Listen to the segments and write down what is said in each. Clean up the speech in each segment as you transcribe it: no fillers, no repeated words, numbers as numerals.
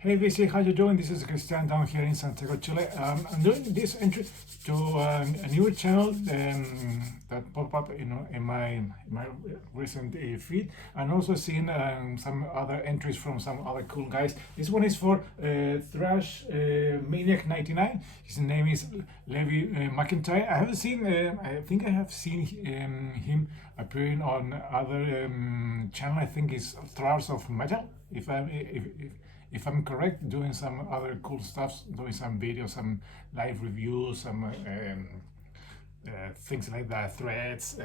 Hey VC, how you doing? This is Christian down here in Santiago, Chile. I'm doing this entry to a new channel that popped up, in my recent feed, and also seeing some other entries from some other cool guys. This one is for Thrash Maniac 99. His name is Levi McIntyre. I haven't seen. I think I have seen him appearing on other channel. I think it's Thrash of Metal. If I'm correct, doing some other cool stuff, doing some videos, some live reviews, some things like that, threads,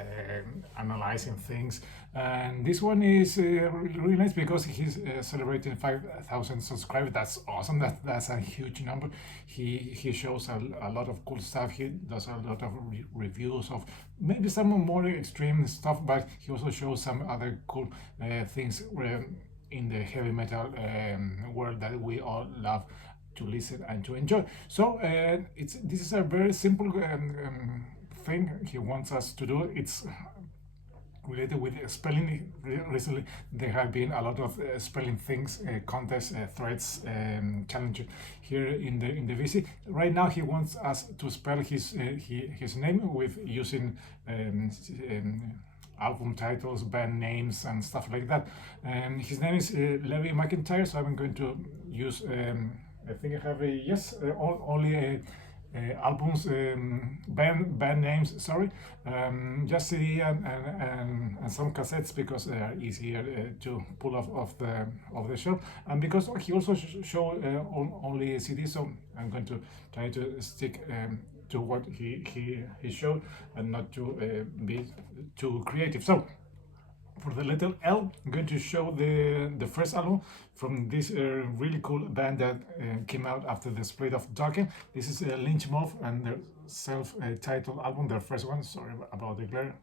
analyzing things. And this one is really nice because he's celebrating 5,000 subscribers. That's awesome. That's a huge number. He shows a lot of cool stuff. He does a lot of reviews of maybe some more extreme stuff, but he also shows some other cool things. In the heavy metal world that we all love to listen and to enjoy. So this is a very simple thing he wants us to do. It's related with spelling. Recently there have been a lot of spelling things, contests, threads, challenges here in the VC. Right now he wants us to spell his name with using album titles, band names, and stuff like that. His name is Levi McIntyre, so I'm going to use. I think I have only albums, band names. Sorry, just CD and some cassettes because they are easier to pull off the shelf, and because he also show only CDs, so I'm going to try to stick. To what he showed and not to be too creative. So for the letter L, I'm going to show the first album from this really cool band that came out after the split of Dokken. This is Lynch Mob and their self-titled album, their first one. Sorry about the glare.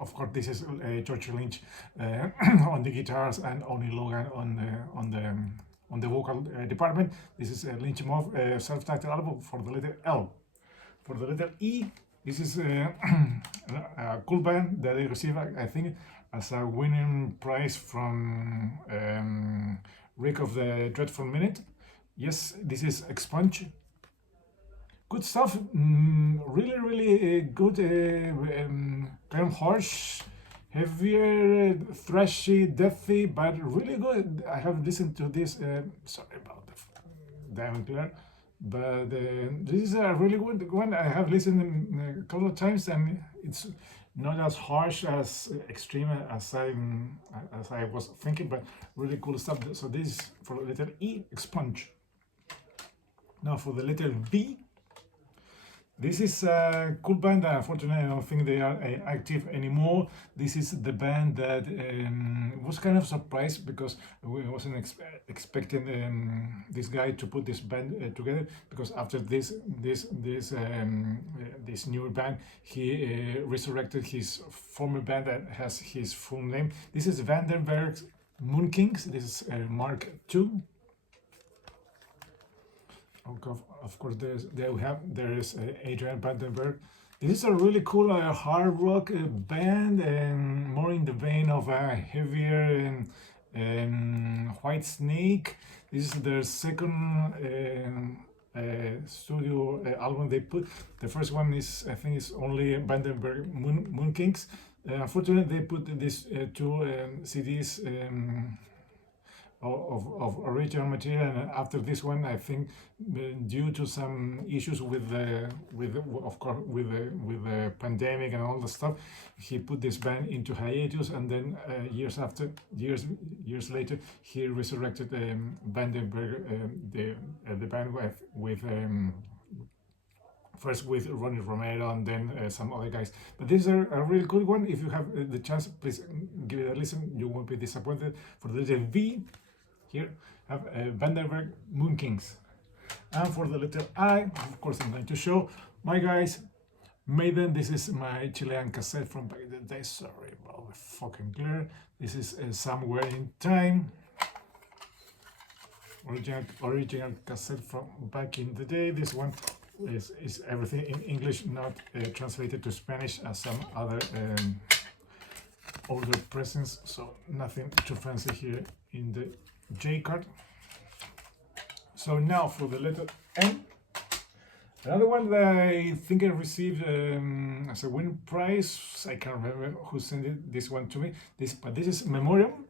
Of course, this is George Lynch on the guitars and Oni Logan on the vocal department. This is Lynch Mob self-titled album for the letter L. For the letter E, this is a cool band that they received, I think, as a winning prize from Rick of the Dreadful Minute. Yes, this is Expunge. Good stuff, really good, kind of harsh, heavier, thrashy, deathy, but really good. I have listened to this. Sorry about the damn glare, but this is a really good one. I have listened a couple of times, and it's not as harsh, as extreme as I was thinking, but really cool stuff. So this is for the letter E, Expunge. Now for the letter B. This is a cool band that unfortunately I don't think they are active anymore. This is the band that was kind of surprised because we wasn't expecting this guy to put this band together, because after this new band he resurrected his former band that has his full name. This is Vandenberg's Moon Kings. This is Mark II. Of course, there is Adrian Vandenberg. This is a really cool hard rock band, and more in the vein of a heavier White Snake. This is their second studio album they put. The first one is, I think, is only Vandenberg Moon Kings. Unfortunately, they put these two CDs. Of original material, and after this one, I think, due to some issues with the pandemic and all the stuff, he put this band into hiatus, and then years later, he resurrected Vandenberg, the band with first with Ronnie Romero and then some other guys. But this is a really good one. If you have the chance, please give it a listen. You won't be disappointed. For the letter V, here have Vandenberg Moon Kings. And for the letter I, of course, I'm going to show my guys Maiden. This is my Chilean cassette from back in the day. Sorry about the fucking glare. This is Somewhere in Time. Original cassette from back in the day. This one is everything in English, not translated to Spanish as some other older presents, so nothing too fancy here in the J card. So now for the letter N. Another one that I think I received as a win prize. I can't remember who sent this one to me. But this is Memoriam,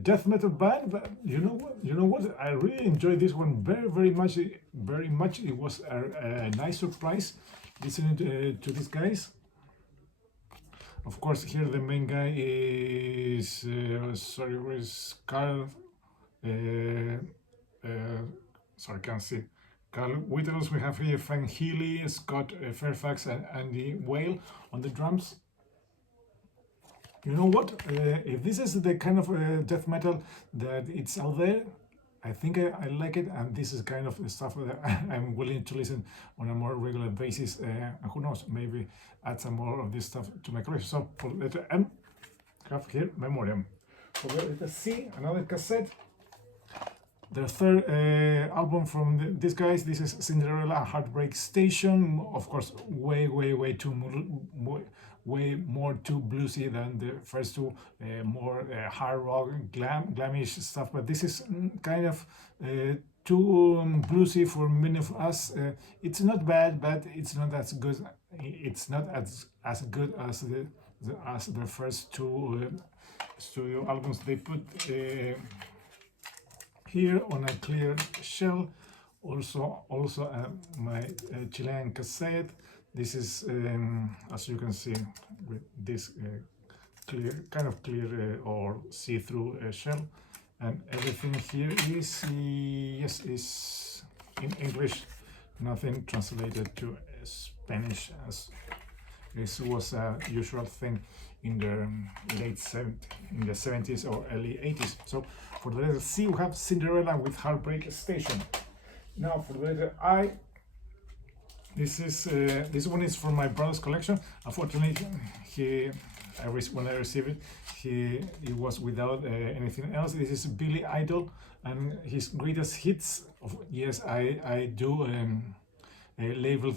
death metal band. But you know what? You know what? I really enjoyed this one very much. Very much. It was a nice surprise listening to these guys. Of course, here the main guy is sorry, where is Carl? Sorry, can't see. Carl Whittles. We have here Frank Healy, Scott Fairfax, and Andy Whale on the drums. You know what? If this is the kind of death metal that it's out there, I think I like it, and this is kind of stuff that I'm willing to listen on a more regular basis. And who knows, maybe add some more of this stuff to my collection. So for letter M, have here Memoriam. For letter C, another cassette. The third album from these guys. This is Cinderella Heartbreak Station. Of course, way more too bluesy than the first two, more hard rock, glamish stuff. But this is kind of too bluesy for many of us. It's not bad, but it's not as good. It's not as good as the first two studio albums they put here on a clear shell. Also my Chilean cassette. This is as you can see with this kind of clear or see-through shell, and everything here is is in English, nothing translated to Spanish, as this was a usual thing in the in the 70s or early 80s. So for the letter C, we have Cinderella with Heartbreak Station. Now for the letter I, this one is from my brother's collection. Unfortunately, when I received it, he was without anything else. This is Billy Idol and his greatest hits. Yes, I do label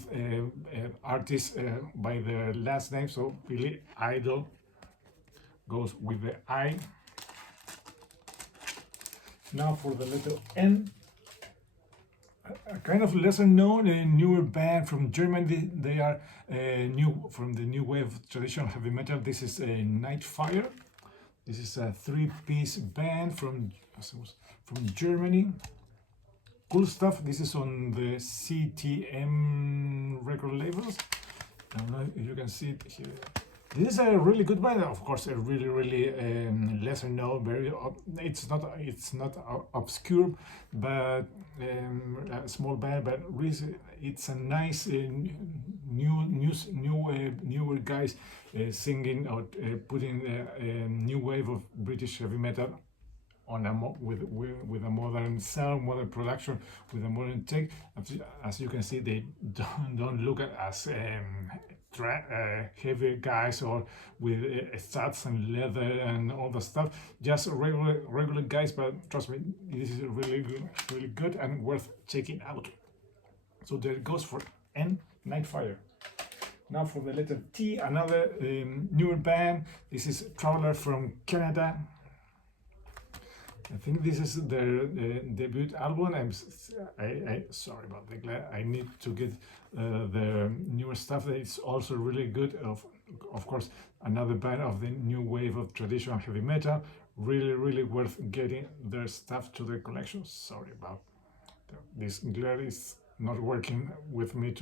artists by their last name. So Billy Idol goes with the I. Now for the letter N. A kind of lesser known newer band from Germany. They are new from the new wave of traditional heavy metal. This is Nightfire. This is a three-piece band from Germany. Cool stuff. This is on the CTM record labels. I don't know if you can see it here. This is a really good band, of course. A really lesser known. It's not obscure, but a small band. But really, it's a nice newer guys singing or putting a new wave of British heavy metal on with a modern sound, modern production, with a modern take. As you can see, they don't look as heavy guys or with studs and leather and all the stuff. Just regular guys, but trust me, this is really good and worth checking out. So there it goes for N, Nightfire. Now for the letter T, another newer band. This is Traveler from Canada. I think this is their debut album. I sorry about the glare. I need to get the newer stuff. It's also really good. Of course, another band of the new wave of traditional heavy metal. Really worth getting their stuff to the collection. Sorry about this glare is not working with me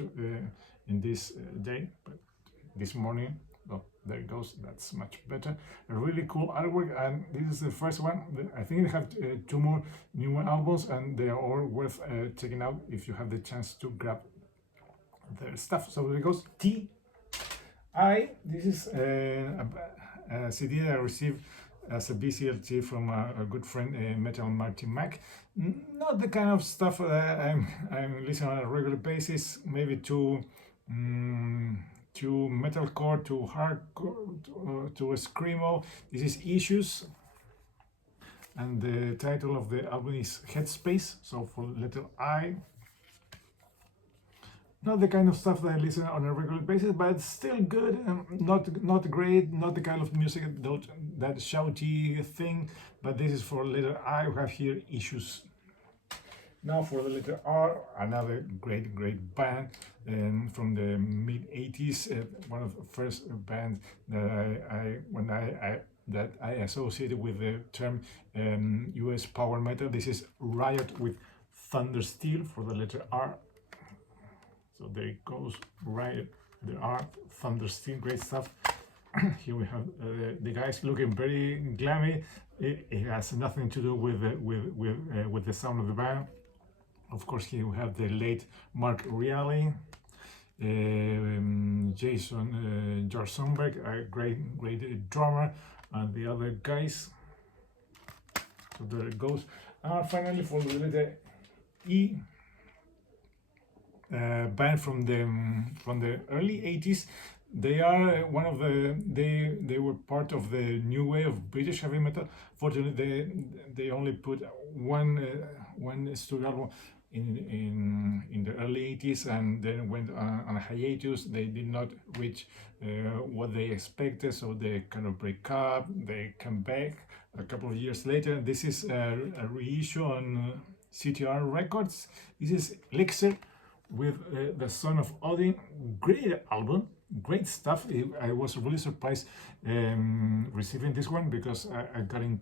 in this day, but this morning. Oh, there it goes. That's much better. A really cool artwork, and this is the first one. I think they have two more new albums, and they are all worth checking out if you have the chance to grab their stuff. So there it goes. T. I. This is a CD that I received as a BCLT from a good friend, Metal Martin Mack. Not the kind of stuff I'm listening on a regular basis. Maybe to metalcore, to hardcore, to screamo. This is Issues, and the title of the album is Headspace. So for letter I, not the kind of stuff that I listen on a regular basis, but still good. Not great, not the kind of music that shouty thing. But this is for letter I. We have here Issues. Now for the letter R, another great band from the mid 80s. One of the first bands that I associated with the term US power metal. This is Riot with Thunder Steel for the letter R. So there it goes, Riot, the R, Thunder Steel, great stuff. Here we have the guys looking very glammy. It has nothing to do with the sound of the band. Of course, here we have the late Mark Reilly, Jason George Sundberg, a great drummer, and the other guys. So there it goes. And finally, for the letter E, band from the early 80s. They are one of they were part of the new wave of British heavy metal. Fortunately, they only put one studio album in the early 80s and then went on a hiatus. They did not reach what they expected, so they kind of break up. They come back a couple of years later. This is a reissue on CTR Records. This is Elixir with the Son of Odin. Great album, great stuff. I was really surprised receiving this one because I got in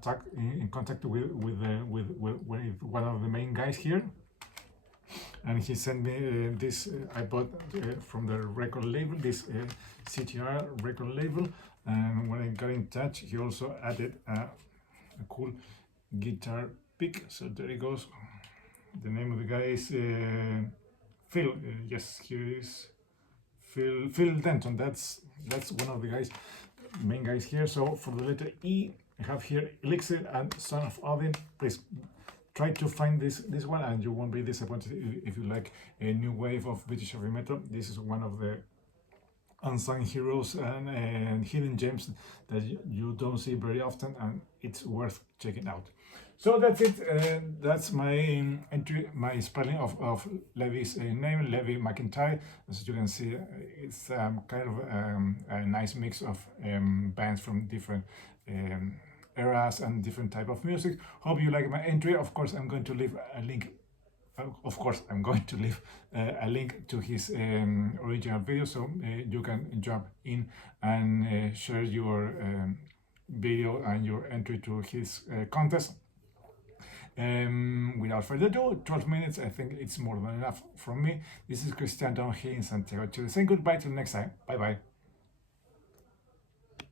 contact with one of the main guys here, and he sent me this. I bought from the record label, this CTR record label, and when I got in touch, he also added a cool guitar pick. So there it goes. The name of the guy is Phil. Yes, here is Phil Denton. That's one of the guys, main guys here. So for the letter E, I have here Elixir and Son of Odin. Please try to find this one, and you won't be disappointed if you like a new wave of British heavy metal. This is one of the unsung heroes and hidden gems that you don't see very often, and it's worth checking out. So that's it. That's my entry, my spelling of Levi's name, Levi McIntyre. As you can see, it's kind of a nice mix of bands from different eras and different type of music. Hope you like my entry. Of course, I'm going to leave a link. Of course, I'm going to leave a link to his original video, so you can jump in and share your video and your entry to his contest. Without further ado, 12 minutes, I think it's more than enough from me. This is Christian down here in Santiago, Chile. Saying goodbye till next time. Bye bye.